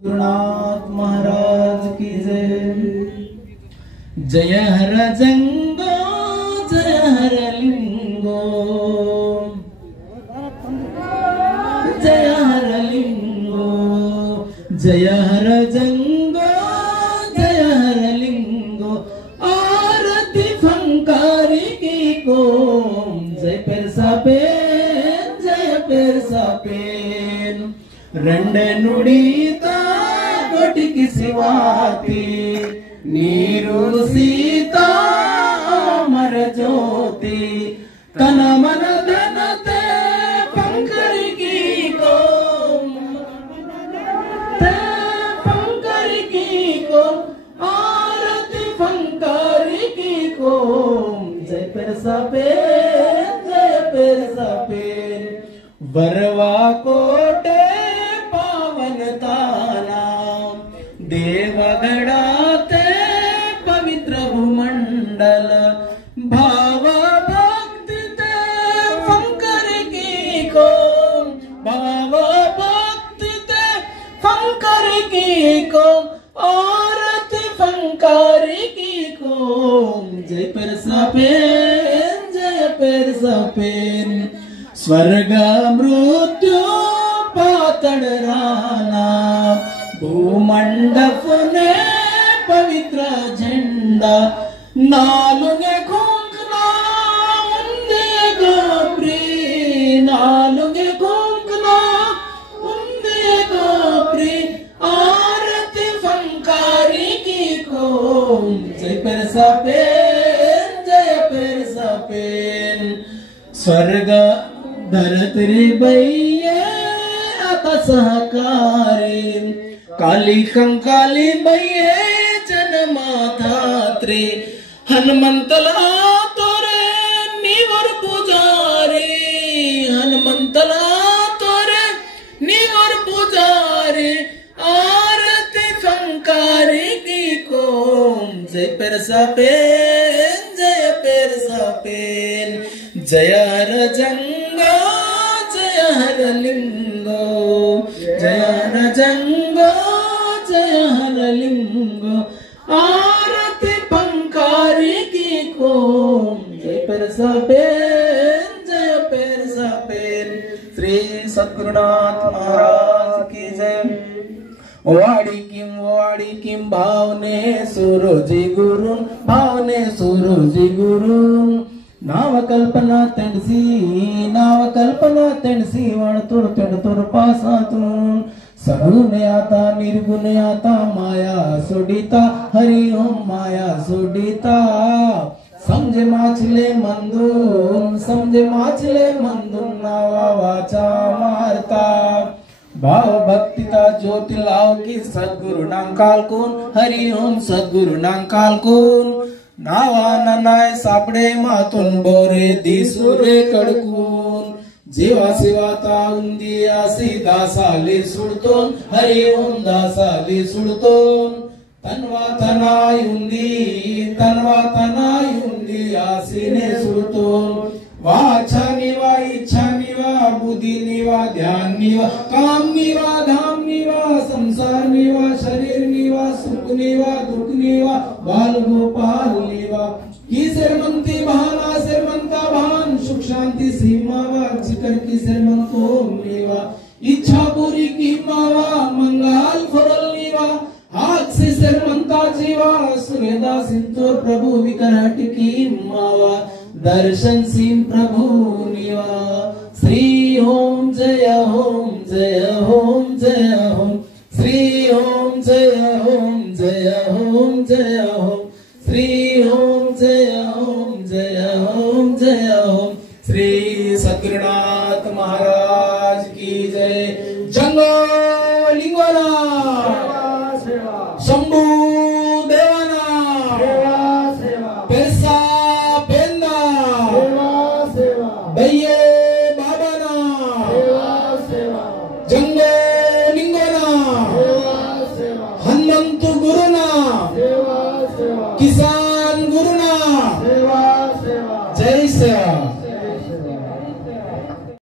गुरुनाथ महाराज की जय। जय हर जंगो जय हर लिंगो, जय हर लिंगो, जय हर जंगो जय हर लिंगो। आरती फंकारी की को जय पेरसा पेन, जय पेरसा पेन। रंड नुड़ीता कोटिकी सिवाती, नीरू सीता अमर ज्योति। तन मन धन ते पंकर की को, ते पंकर की को। आरती पंकर की को जय पेरसा पेन, जय पेरसा पेन। वरवा कोटे ताना देवगढ़ाते पवित्र भूमंडल। भाव भक्ति ते फंकर की को, भाव भक्ति ते फंकर की को। आरती फंकर की को जय पेरसा पेन, जय पेरसा पेन। स्वर्ग मृत्यु पातड़ राना, भूमंडप ने पवित्र झंडा। नालुगे घूंकना उन्दे गोप्री, नालुगे घूंकना उन्दे गोप्री। आरती फंकारी की को जय पेरसा पेन, जय पेरसा पेन। स्वर्ग धरती बैये सहकारी, काली कंकाली बैये जन्माधात्री। हनुमंतला तोरे निवर पुजारी, हनुमंतला तोरे निवर पुजारी। आरती फंकारी की को जय पेरसा पेन, जय पेरसा पेन। जय हर जंगो जय हर लिंगो, जय हर जंगो जय हर लिंगो। आरती फंकारी की को जय पेरसा पेन, जय पेरसा पेन। श्री सद्गुरुनाथ महाराज की जय। वाड़ी किम भावने सुरोजी गुरुन, भावने सुरोजी गुरुन। नावकल्पना तेणसी, नावकल्पना तेणसी। वणतुर पेणतुर पासातून सगुण आता निर्गुण आता। माया सोडिता हरि ओम माया सोडिता। समझे माछले मंदून, समझे माछले मंदून। नावा वाचा मारता भाव भक्तिता ज्योति लाओ की। सद्गुरु नांकाल कून हरि ओम सद्गुरु नांकाल कून। नावा ननाय सापडे मातून बोरे दिसुरे कडकून। जीवा शिवाता उंदी आसी दासाली सुडतोन, हरि ओम दासाली सुडतोन। तन्वा तनाय उंदी, तन्वा तनाय उंदी आसीने सुडतोन। वाचा निवा इच्छा निवा बुद्धि निवा ध्यान निवा। काम निवा धाम निवा संसार निवा। शरीर निवा सुख निवा दुख निवा। बाल गोपाल निवा। की सिरमंती भाना सिरमंता भान। सुख शांति सीमावा जिकर की सिरमंत ओम निवा। इच्छा पूरी की मावा मंगल फरल निवा। हाथ से सिरमंता जीवा सुरेदा सिंतोर प्रभु विकराट की मावा। दर्शन सिंह प्रभु निवा। श्री ओम जय ओम जय ओम जय ओम। श्री ओम जय ओम जय ओम जय ओम। श्री ओम जय ओम जय ओम जय ओम। श्री सद्गुरुनाथ महाराज की जय। जंगो लिंगोला शंभू